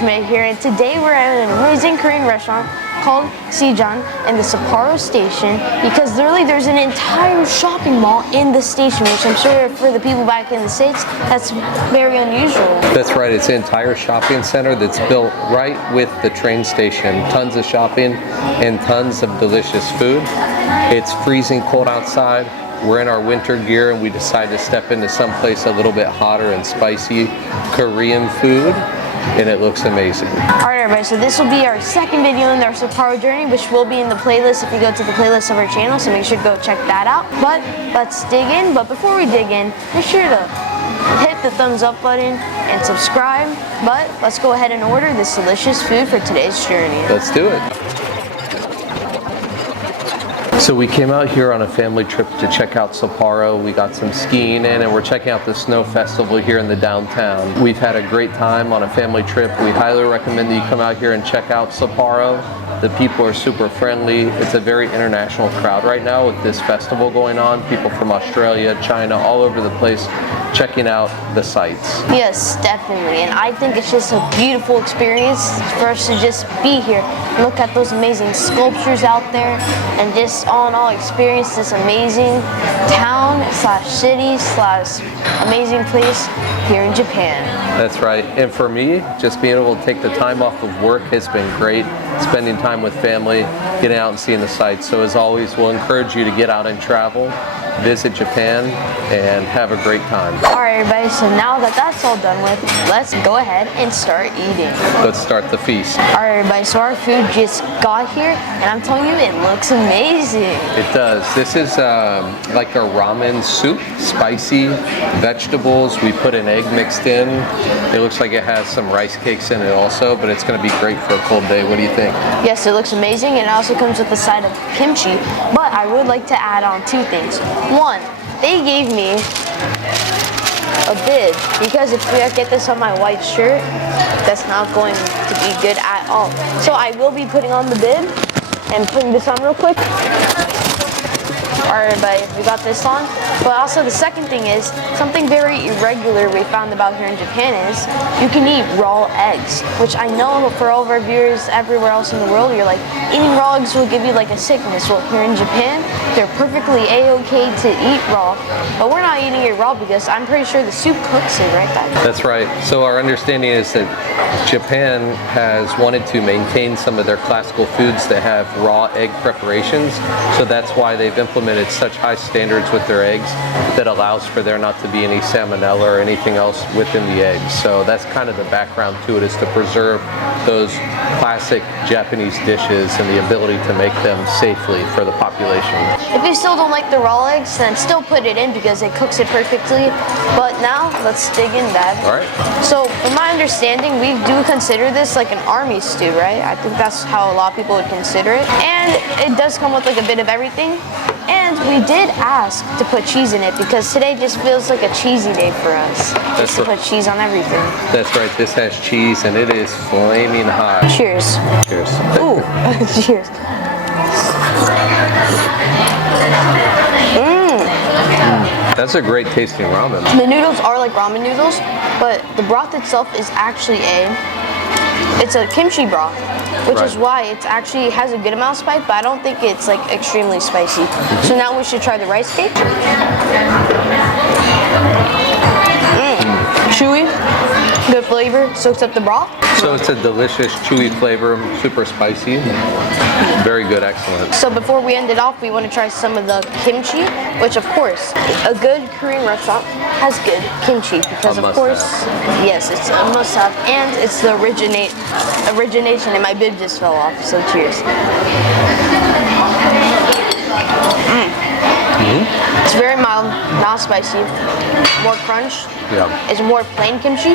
Schmidt here, and today we're at an amazing Korean restaurant called Sijan in the Sapporo station, because literally there's an entire shopping mall in the station, which I'm sure for the people back in the States, that's very unusual. That's right, it's an entire shopping center that's built right with the train station. Tons of shopping and tons of delicious food. It's freezing cold outside. We're in our winter gear and we decided to step into someplace a little bit hotter and spicy Korean food, and it looks amazing. Alright everybody, so this will be our second video in our Sapporo journey, which will be in the playlist if you go to the playlist of our channel, so make sure to go check that out. But let's dig in. But before we dig in, make sure to hit the thumbs up button and subscribe. But let's go ahead and order this delicious food for today's journey. Let's do it. So we came out here on a family trip to check out Sapporo. We got some skiing in and we're checking out the snow festival here in the downtown. We've had a great time on a family trip. We highly recommend that you come out here and check out Sapporo. The people are super friendly. It's a very international crowd right now with this festival going on. People from Australia, China, all over the place checking out the sights. Yes, definitely. And I think it's just a beautiful experience for us to just be here, look at those amazing sculptures out there, and just all in all experience this amazing town slash city slash amazing place here in Japan. That's right. And for me, just being able to take the time off of work has been great. Spending time with family, getting out and seeing the sights. So as always, we'll encourage you to get out and travel, visit Japan, and have a great time. Alright everybody, so now that that's all done with, let's go ahead and start eating. Let's start the feast. Alright everybody, so our food just got here, and I'm telling you, it looks amazing. It does. This is like a ramen soup, spicy vegetables. We put an egg mixed in. It looks like it has some rice cakes in it also, but it's going to be great for a cold day. What do you think? Yes, it looks amazing, and it also comes with a side of kimchi, but I would like to add on two things. One, they gave me a bib, because if I get this on my white shirt, that's not going to be good at all. So I will be putting on the bib and putting this on real quick. Alright everybody, we got this on. But also the second thing is, something very irregular we found about here in Japan is, you can eat raw eggs, which I know for all of our viewers everywhere else in the world, you're like, eating raw eggs will give you like a sickness. Well, here in Japan, they're perfectly a-okay to eat raw, but we're not eating it raw because I'm pretty sure the soup cooks it, right? That's right. So our understanding is that Japan has wanted to maintain some of their classical foods that have raw egg preparations, so that's why they've implemented such high standards with their eggs that allows for there not to be any salmonella or anything else within the eggs. So that's kind of the background to it, is to preserve those classic Japanese dishes and the ability to make them safely for the population. If you still don't like the raw eggs, then still put it in because it cooks it perfectly. But now, let's dig in, Dad. Alright. So, from my understanding, we do consider this like an army stew, right? I think that's how a lot of people would consider it. And it does come with like a bit of everything. And we did ask to put cheese in it because today just feels like a cheesy day for us. Just to put cheese on everything. That's right, this has cheese and it is flaming hot. Cheers. Cheers. Ooh, cheers. That's a great tasting ramen. The noodles are like ramen noodles, but the broth itself is actually it's a kimchi broth, which is why it actually has a good amount of spice, but I don't think it's like extremely spicy. So now we should try the rice cake. Chewy, good flavor, soaks up the broth. So it's a delicious, chewy flavor, super spicy. Very good, excellent. So before we end it off, we want to try some of the kimchi, which of course, a good Korean restaurant has good kimchi because of course, yes, it's a must-have, and it's the origination, and my bib just fell off, so cheers. It's very mild, not spicy, more crunch. Yeah. It's more plain kimchi.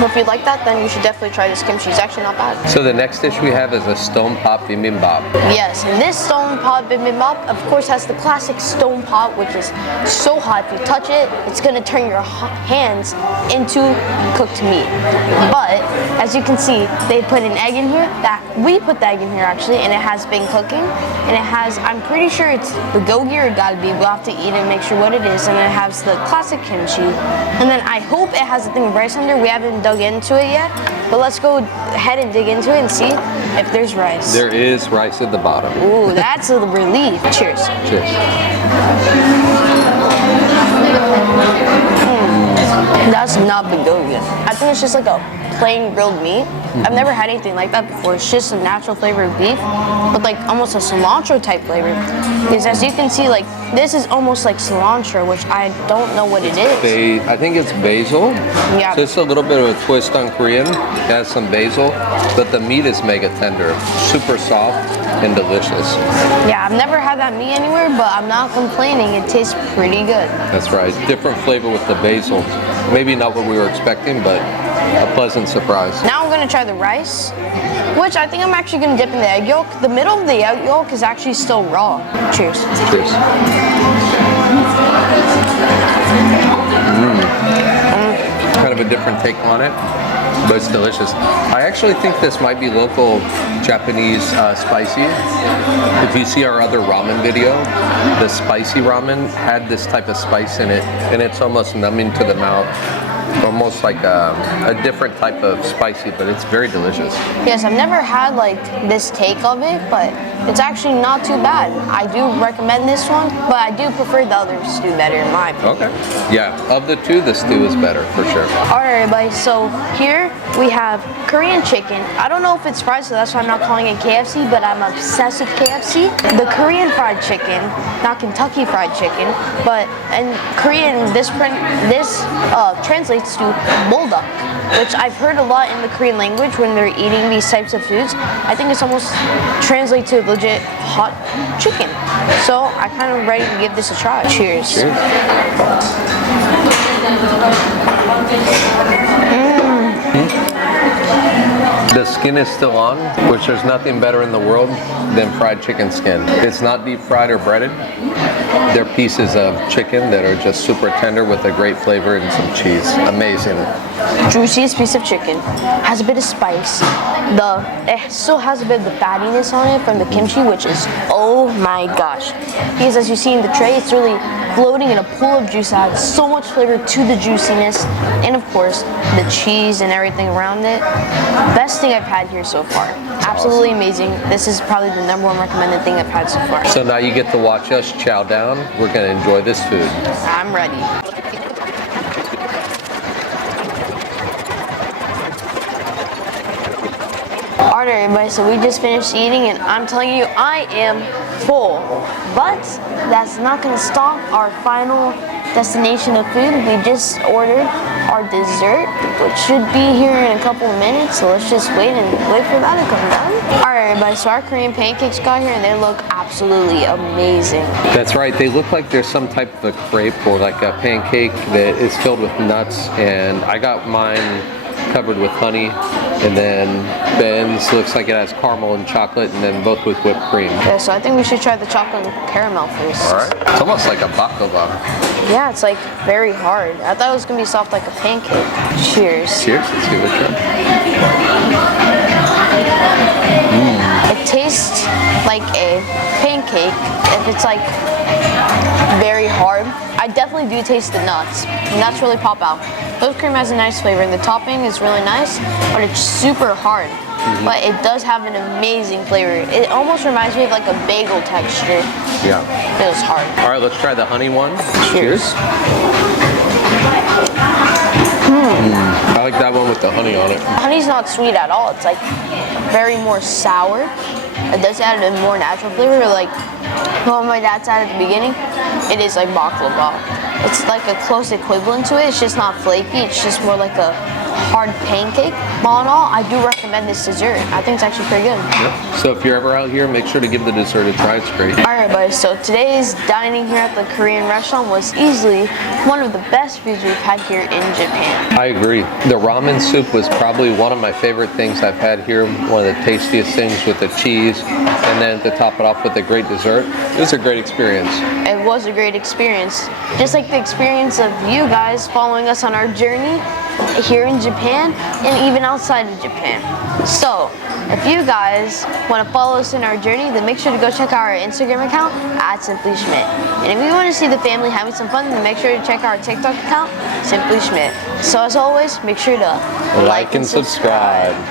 But if you like that, then you should definitely try this kimchi. It's actually not bad. So the next dish we have is a stone pot bibimbap. Yes, and this stone pot bibimbap, of course, has the classic stone pot, which is so hot. If you touch it, it's going to turn your hands into cooked meat. But as you can see, they put an egg in here. We put the egg in here actually, and it has been cooking. And it has, I'm pretty sure it's the gogi or galbi. We'll have to eat it and make sure what it is. And it has the classic kimchi. And then I hope it has a thing of rice under. We haven't haven't dug into it yet, but let's go ahead and dig into it and see if there's rice. There is rice at the bottom. Ooh, that's a relief. Cheers. Cheers. That's not Begonia. I think it's just like a plain grilled meat. I've never had anything like that before. It's just a natural flavor of beef, but like almost a cilantro type flavor. Because as you can see, like this is almost like cilantro, which I don't know what it is. I think it's basil. Yeah. So it's a little bit of a twist on Korean. It has some basil, but the meat is mega tender, super soft and delicious. Yeah, I've never had that meat anywhere, but I'm not complaining. It tastes pretty good. That's right. Different flavor with the basil. Maybe not what we were expecting, but a pleasant surprise. Now I'm gonna try the rice, which I think I'm actually gonna dip in the egg yolk. The middle of the egg yolk is actually still raw. Cheers. Cheers. Kind of a different take on it, but it's delicious. I actually think this might be local Japanese spicy. If you see our other ramen video, the spicy ramen had this type of spice in it, and it's almost numbing to the mouth. Almost like a different type of spicy, but it's very delicious. Yes, I've never had like this take of it, but it's actually not too bad. I do recommend this one, but I do prefer the other stew better in my opinion. Okay. Yeah, of the two, the stew is better for sure. Alright everybody, so here we have Korean chicken. I don't know if it's fried, so that's why I'm not calling it KFC, but I'm obsessed with KFC. The Korean fried chicken, not Kentucky fried chicken, but in Korean this translates to buldak, which I've heard a lot in the Korean language when they're eating these types of foods. I think it's almost translates to legit hot chicken. So I'm kind of ready to give this a try. Cheers. Cheers. The skin is still on, which there's nothing better in the world than fried chicken skin. It's not deep fried or breaded. They're pieces of chicken that are just super tender with a great flavor and some cheese. Amazing. Juiciest piece of chicken. Has a bit of spice. It still has a bit of the fattiness on it from the kimchi, which is, oh my gosh. Because as you see in the tray, it's really floating in a pool of juice. Adds so much flavor to the juiciness, and of course the cheese and everything around it. Best thing I've had here so far. Absolutely amazing. This is probably the #1 recommended thing I've had so far. So now you get to watch us chow down. We're gonna enjoy this food. I'm ready. Alright everybody, so we just finished eating and I'm telling you, I am full. But that's not gonna stop our final destination of food. We just ordered our dessert, which should be here in a couple of minutes, so let's just wait for that to come down. Alright everybody, so our Korean pancakes got here and they look absolutely amazing. That's right, they look like there's some type of a crepe or like a pancake that is filled with nuts, and I got mine covered with honey, and then Ben's looks like it has caramel and chocolate, and then both with whipped cream. Yeah, so I think we should try the chocolate and caramel first. Alright, it's almost like a baklava. Yeah, it's like very hard. I thought it was gonna be soft like a pancake. Cheers. Cheers, let's give it a try. It tastes like a pancake if it's like very hard. I definitely do taste the nuts. The nuts really pop out. Whipped cream has a nice flavor and the topping is really nice, but it's super hard. But it does have an amazing flavor. It almost reminds me of like a bagel texture. Yeah. It was hard. Alright, let's try the honey one. Cheers. I like that one with the honey on it. Honey's not sweet at all. It's like very more sour. It does add a more natural flavor, like what my dad said at the beginning. It is like baklava. It's like a close equivalent to it. It's just not flaky. It's just more like a hard pancake. All in all, I do recommend this dessert. I think it's actually pretty good. Yep. So if you're ever out here, make sure to give the dessert a try. It's great. Alright guys, so today's dining here at the Korean restaurant was easily one of the best foods we've had here in Japan. I agree. The ramen soup was probably one of my favorite things I've had here. One of the tastiest things with the cheese, and then to top it off with a great dessert. It was a great experience. It was a great experience. Just like the experience of you guys following us on our journey here in Japan and even outside of Japan. So, if you guys want to follow us in our journey, then make sure to go check out our Instagram account at Simply Schmidt. And if you want to see the family having some fun, then make sure to check out our TikTok account, Simply Schmidt. So as always, make sure to Like and subscribe.